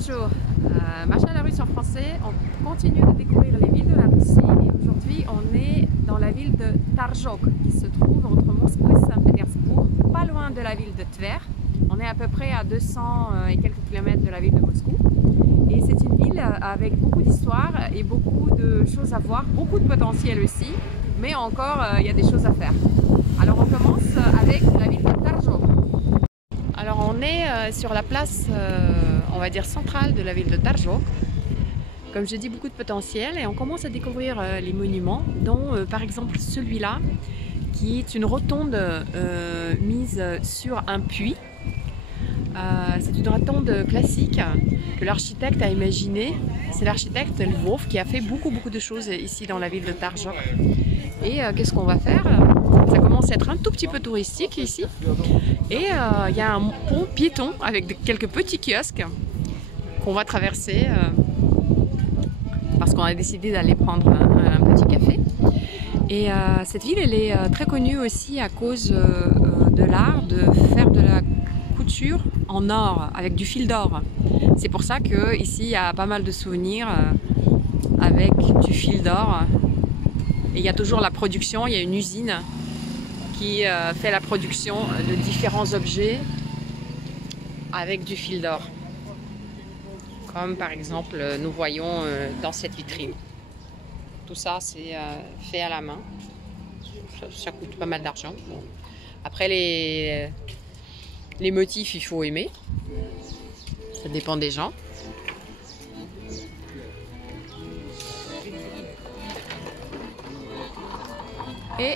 Bonjour, Marche à la Russe en français, on continue de découvrir les villes de la Russie et aujourd'hui on est dans la ville de Tarjok qui se trouve entre Moscou et Saint-Pétersbourg, pas loin de la ville de Tver. On est à peu près à 200 et quelques kilomètres de la ville de Moscou et c'est une ville avec beaucoup d'histoire et beaucoup de choses à voir, beaucoup de potentiel aussi, mais encore il y a des choses à faire. Alors on commence avec la ville de Tarjok. Alors on est sur la place, on va dire centrale de la ville de Tarjok. Comme je dis, beaucoup de potentiel et on commence à découvrir les monuments, dont par exemple celui-là, qui est une rotonde mise sur un puits. C'est une rotonde classique que l'architecte a imaginée. C'est l'architecte Lvov qui a fait beaucoup de choses ici dans la ville de Tarjok. Et qu'est-ce qu'on va faire? Ça commence à être un tout petit peu touristique ici. Et il y a un pont piéton avec quelques petits kiosques qu'on va traverser parce qu'on a décidé d'aller prendre un petit café. Et cette ville, elle est très connue aussi à cause de l'art de faire de la couture en or, avec du fil d'or. C'est pour ça qu'ici, il y a pas mal de souvenirs avec du fil d'or. Et il y a toujours la production, il y a une usine qui fait la production de différents objets avec du fil d'or. Comme par exemple, nous voyons dans cette vitrine. Tout ça, c'est fait à la main. Ça coûte pas mal d'argent. Bon. Après, les motifs, il faut aimer. Ça dépend des gens. Et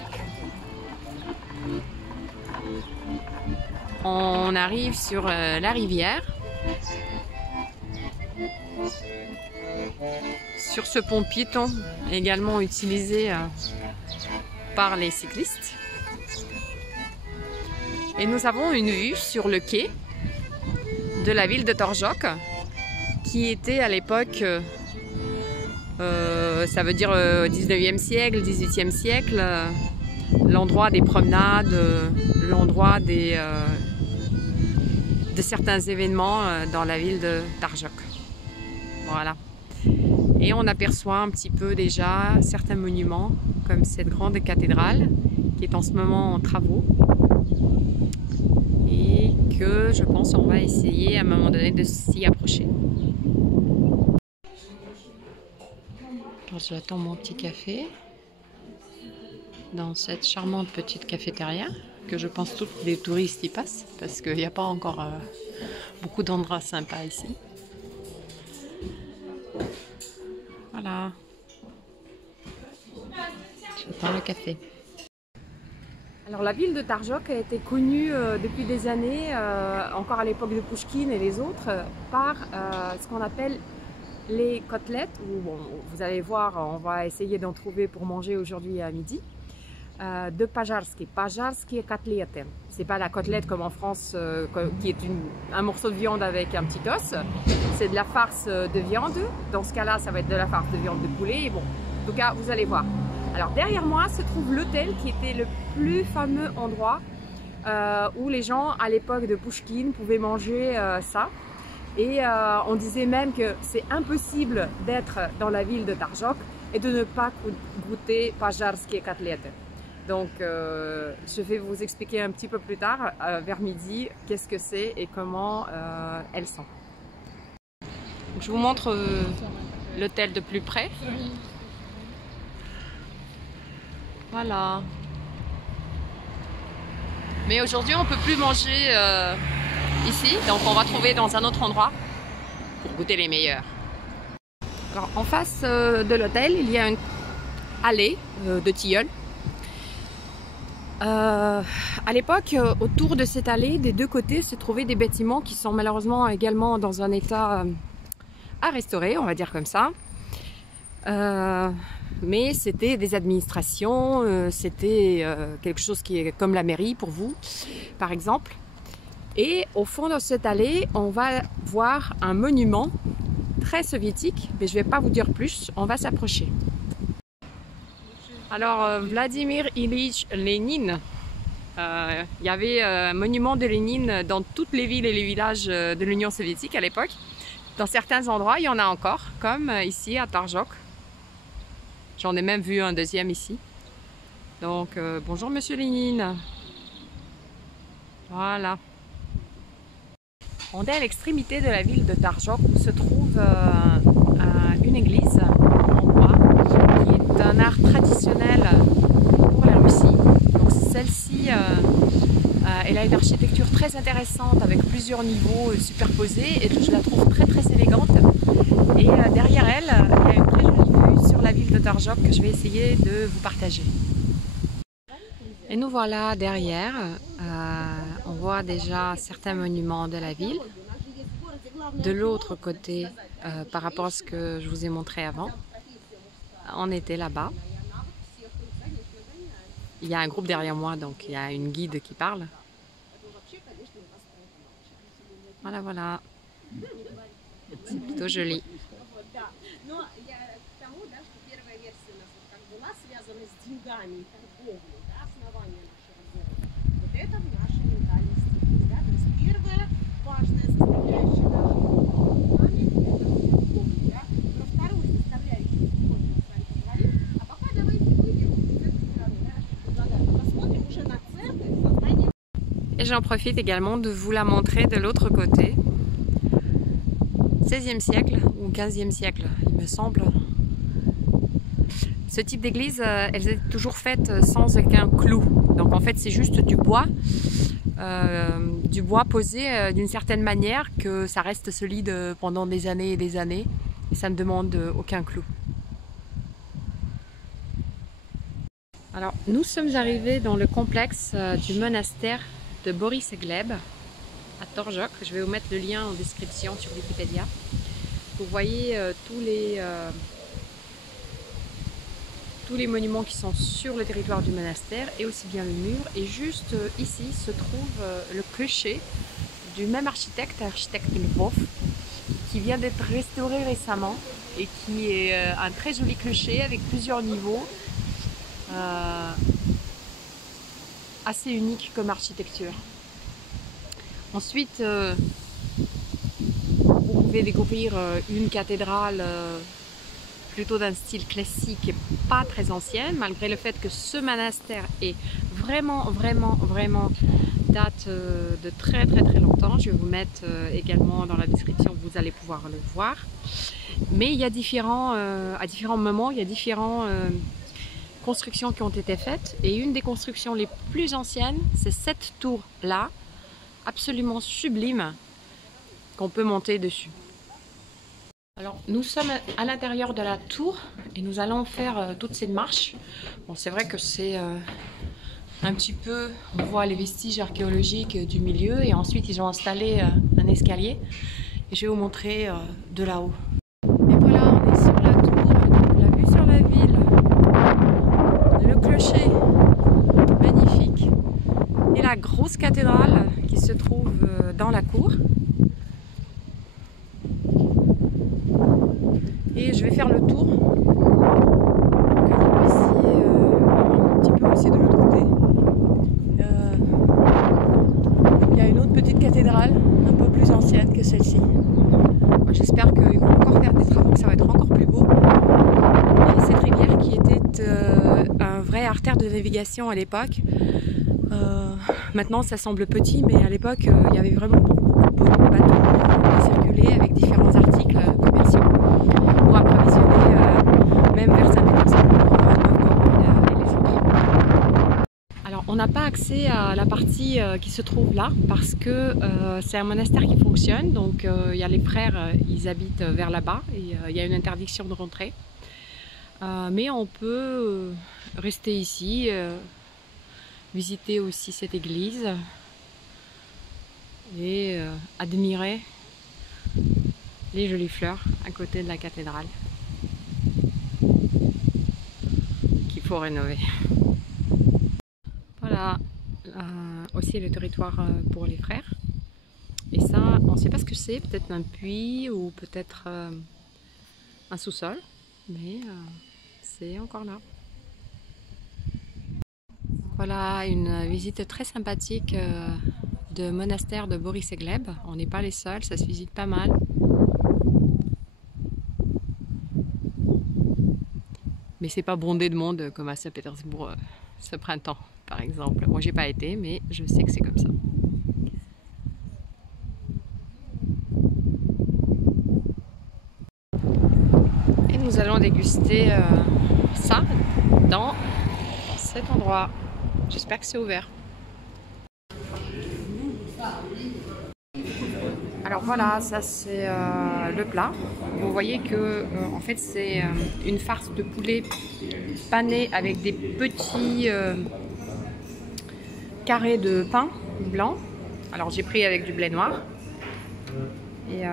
on arrive sur la rivière. Sur ce pont piéton également utilisé par les cyclistes. Et nous avons une vue sur le quai de la ville de Tarjok qui était à l'époque, ça veut dire 19e siècle, 18e siècle, l'endroit des promenades, l'endroit de certains événements dans la ville de Tarjok. Voilà. Et on aperçoit un petit peu déjà certains monuments, comme cette grande cathédrale qui est en ce moment en travaux. Et que je pense on va essayer à un moment donné de s'y approcher. J'attends mon petit café dans cette charmante petite cafétéria que je pense tous les touristes y passent parce qu'il n'y a pas encore beaucoup d'endroits sympas ici. Voilà, j'attends le café. Alors la ville de Tarjok a été connue depuis des années, encore à l'époque de Pouchkine et les autres, par ce qu'on appelle les côtelettes, où bon, vous allez voir, on va essayer d'en trouver pour manger aujourd'hui à midi, de pajarski. Pajarski et kotleten. C'est pas la côtelette comme en France, qui est un morceau de viande avec un petit os. C'est de la farce de viande. Dans ce cas-là, ça va être de la farce de viande de poulet. Et bon, en tout cas, vous allez voir. Alors derrière moi se trouve l'hôtel qui était le plus fameux endroit où les gens à l'époque de Pouchkine pouvaient manger ça. Et on disait même que c'est impossible d'être dans la ville de Tarjok et de ne pas goûter pajarski et kotleten. Donc je vais vous expliquer un petit peu plus tard, vers midi, qu'est-ce que c'est et comment elles sont. Donc, je vous montre l'hôtel de plus près. Voilà. Mais aujourd'hui, on ne peut plus manger ici, donc on va trouver dans un autre endroit pour goûter les meilleurs. Alors, en face de l'hôtel, il y a une allée de tilleuls. À l'époque, autour de cette allée, des deux côtés, se trouvaient des bâtiments qui sont malheureusement également dans un état à restaurer, on va dire comme ça. Mais c'était des administrations, c'était quelque chose qui est comme la mairie pour vous, par exemple. Et au fond de cette allée, on va voir un monument très soviétique, mais je ne vais pas vous dire plus, on va s'approcher. Alors, Vladimir Ilyich Lénine, il y avait un monument de Lénine dans toutes les villes et les villages de l'Union soviétique à l'époque. Dans certains endroits, il y en a encore, comme ici à Tarjok. J'en ai même vu un deuxième ici. Donc, bonjour Monsieur Lénine. Voilà. On est à l'extrémité de la ville de Tarjok où se trouve une église en bois qui est un art traditionnel pour la Russie. Donc celle-ci, elle a une architecture très intéressante avec plusieurs niveaux superposés et je la trouve très élégante. Et derrière elle, il y a une très jolie vue sur la ville de Tarjok que je vais essayer de vous partager. Et nous voilà derrière, on voit déjà certains monuments de la ville. De l'autre côté, par rapport à ce que je vous ai montré avant, on était là-bas. Il y a un groupe derrière moi, donc il y a une guide qui parle. Voilà, voilà. C'est plutôt joli. Et j'en profite également de vous la montrer de l'autre côté. 16e siècle ou 15e siècle, il me semble. Ce type d'église, elles étaient toujours faites sans aucun clou. Donc en fait, c'est juste du bois posé d'une certaine manière que ça reste solide pendant des années et des années. Et ça ne demande aucun clou. Alors, nous sommes arrivés dans le complexe du monastère de Boris et Gleb à Tarjok. Je vais vous mettre le lien en description sur Wikipédia. Vous voyez tous les monuments qui sont sur le territoire du monastère et aussi bien le mur. Et juste ici se trouve le clocher du même architecte Lvov, qui vient d'être restauré récemment et qui est un très joli clocher avec plusieurs niveaux. Assez unique comme architecture. Ensuite, vous pouvez découvrir une cathédrale plutôt d'un style classique et pas très ancienne, malgré le fait que ce monastère est vraiment date de très longtemps. Je vais vous mettre également dans la description, vous allez pouvoir le voir. Mais il y a à différents moments, il y a différents constructions qui ont été faites et une des constructions les plus anciennes, c'est cette tour-là, absolument sublime, qu'on peut monter dessus. Alors, nous sommes à l'intérieur de la tour et nous allons faire toute cette marche. Bon, c'est vrai que c'est un petit peu, on voit les vestiges archéologiques du milieu et ensuite ils ont installé un escalier et je vais vous montrer de là-haut. Et voilà, on est sur la tour, la vue sur la ville. Le clocher, magnifique, et la grosse cathédrale qui se trouve dans la cour. Et je vais faire le tour pour que vous puissiez un petit peu aussi de l'autre côté. Il y a une autre petite cathédrale, un peu plus ancienne que celle-ci. J'espère qu'ils vont encore faire des travaux, que ça va être encore plus beau. Et cette rivière qui était un vrai artère de navigation à l'époque. Maintenant ça semble petit, mais à l'époque il y avait vraiment beaucoup de bateaux qui circulaient avec différents articles commerciaux pour approvisionner même vers Saint-Pétersbourg, Novgorod et les autres. Alors on n'a pas accès à la partie qui se trouve là parce que c'est un monastère qui fonctionne, donc il y a les frères, ils habitent vers là-bas et il y a une interdiction de rentrer. Mais on peut rester ici, visiter aussi cette église et admirer les jolies fleurs à côté de la cathédrale qu'il faut rénover. Voilà, aussi le territoire pour les frères. Et ça, on ne sait pas ce que c'est, peut-être un puits ou peut-être un sous-sol, mais c'est encore là. Voilà une visite très sympathique de monastère de Boris et Gleb. On n'est pas les seuls, ça se visite pas mal. Mais c'est pas bondé de monde comme à Saint-Pétersbourg ce printemps, par exemple. Moi, j'ai pas été, mais je sais que c'est comme ça. Et nous allons déguster ça dans cet endroit. J'espère que c'est ouvert. Alors voilà, ça c'est le plat. Vous voyez que en fait c'est une farce de poulet pané avec des petits carrés de pain blanc. Alors j'ai pris avec du blé noir. Et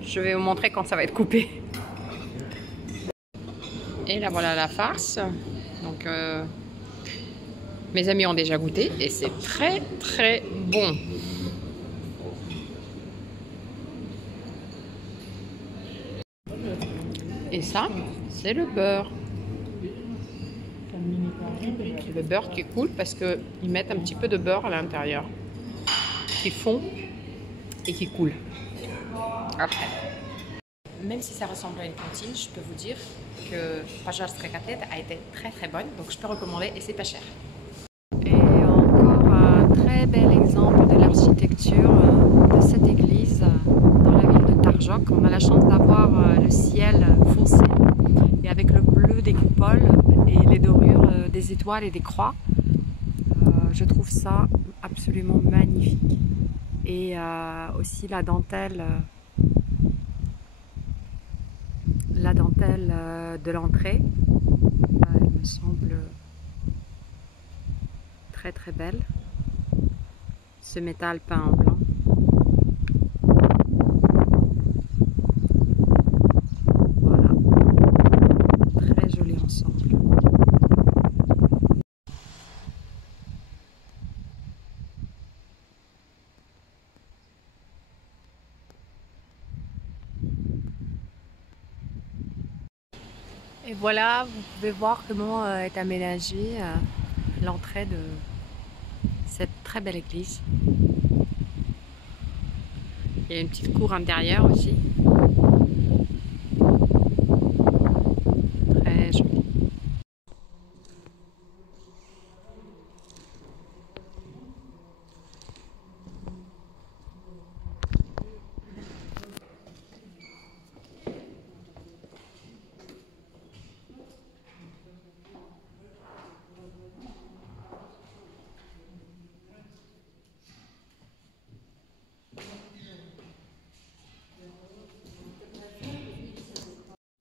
je vais vous montrer quand ça va être coupé. Et là voilà la farce. Donc mes amis ont déjà goûté et c'est très très bon. Et ça, c'est le beurre. Le beurre qui coule parce qu'ils mettent un petit peu de beurre à l'intérieur. Qui fond et qui coule. Après. Même si ça ressemble à une cantine, je peux vous dire que Pajarská Katedra a été très très bonne. Donc je peux recommander et c'est pas cher. Et encore un très bel exemple de l'architecture de cette église dans la ville de Taržok. On a la chance d'avoir le ciel foncé et avec le bleu des coupoles et les dorures des étoiles et des croix. Je trouve ça absolument magnifique. Et aussi la dentelle de l'entrée, elle me semble très très belle. Ce métal peint en blanc. Voilà, très joli ensemble. Et voilà, vous pouvez voir comment est aménagée l'entrée de cette très belle église. Il y a une petite cour intérieure aussi. Très jolie.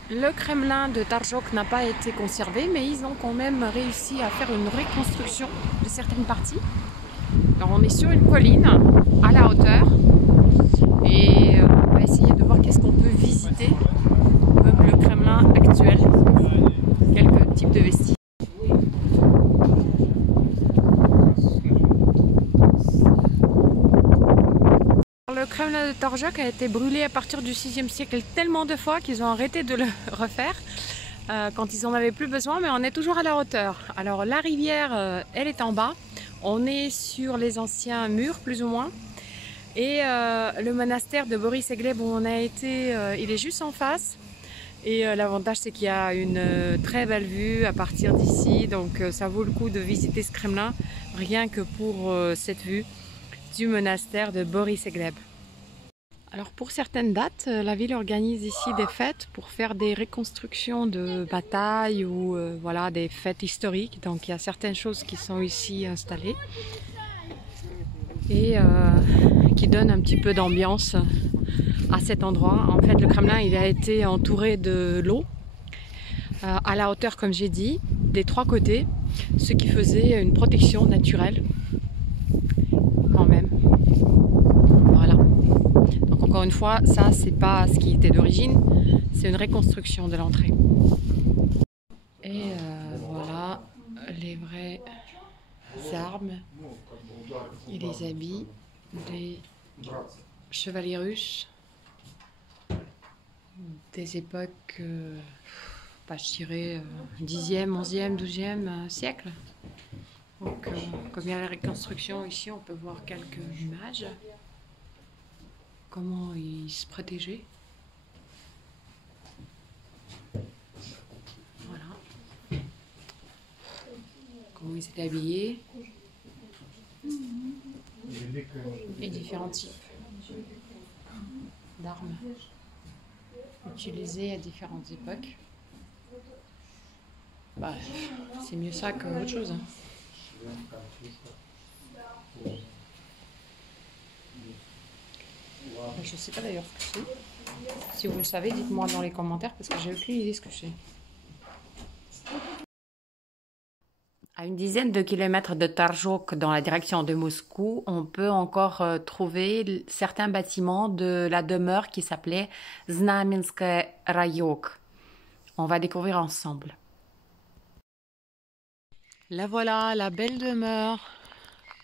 Le Kremlin de Taržok n'a pas été conservé, mais ils ont quand même réussi à faire une reconstruction de certaines parties. Alors on est sur une colline à la hauteur et on va essayer de voir qu'est-ce qu'on peut visiter comme le Kremlin actuel, quelques types de vestiges. Le Kremlin de Taržok a été brûlé à partir du 6e siècle tellement de fois qu'ils ont arrêté de le refaire quand ils en avaient plus besoin, mais on est toujours à la hauteur. Alors la rivière, elle est en bas, on est sur les anciens murs plus ou moins, et le monastère de Boris et Gleb où on a été, il est juste en face. Et l'avantage c'est qu'il y a une très belle vue à partir d'ici, donc ça vaut le coup de visiter ce Kremlin rien que pour cette vue du monastère de Boris et Gleb. Alors pour certaines dates, la ville organise ici des fêtes pour faire des reconstructions de batailles ou voilà, des fêtes historiques. Donc il y a certaines choses qui sont ici installées et qui donnent un petit peu d'ambiance à cet endroit. En fait, le Kremlin il a été entouré de l'eau à la hauteur, comme j'ai dit, des trois côtés, ce qui faisait une protection naturelle quand même. Voilà. Donc encore une fois, ça c'est pas ce qui était d'origine, c'est une reconstruction de l'entrée. Et voilà les vraies armes et les habits des chevaliers russes des époques, bah, je dirais 10e, 11e, 12e siècle. Donc comme il y a la reconstruction ici, on peut voir quelques images. Comment ils se protégeaient. s'est habillé. Et différents types d'armes utilisées à différentes époques. Bah, c'est mieux ça que autre chose. Hein. Je sais pas d'ailleurs ce que c'est. Si vous le savez, dites-moi dans les commentaires parce que j'ai aucune idée ce que c'est. À une dizaine de kilomètres de Tarjok dans la direction de Moscou, on peut encore trouver certains bâtiments de la demeure qui s'appelait Znamenskoye Rayok. On va découvrir ensemble. La voilà, la belle demeure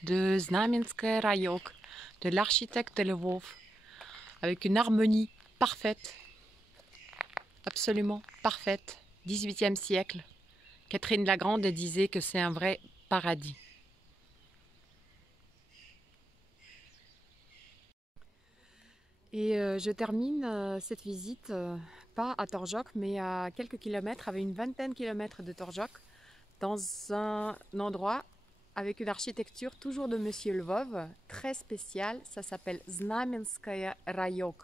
de Znamenskoye Rayok, de l'architecte Lvov, avec une harmonie parfaite, absolument parfaite, 18e siècle. Catherine la Grande disait que c'est un vrai paradis. Et je termine cette visite, pas à Torjok, mais à quelques kilomètres, avec une vingtaine de kilomètres de Torjok, dans un endroit avec une architecture toujours de Monsieur Lvov, très spéciale. Ça s'appelle Znamenskoye Rayok.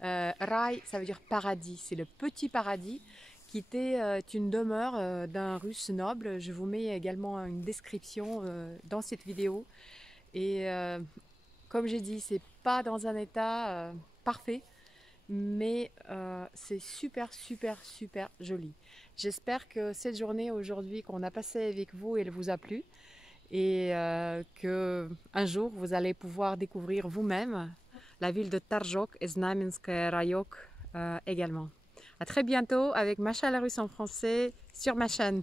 Rai, ça veut dire paradis, c'est le petit paradis qui était une demeure d'un russe noble. Je vous mets également une description dans cette vidéo. Et comme j'ai dit, c'est pas dans un état parfait, mais c'est super joli. J'espère que cette journée aujourd'hui qu'on a passée avec vous, elle vous a plu et que un jour vous allez pouvoir découvrir vous-même la ville de Tarjok et Znamenskoye Rayok également. À très bientôt avec Masha la Russe en français sur ma chaîne.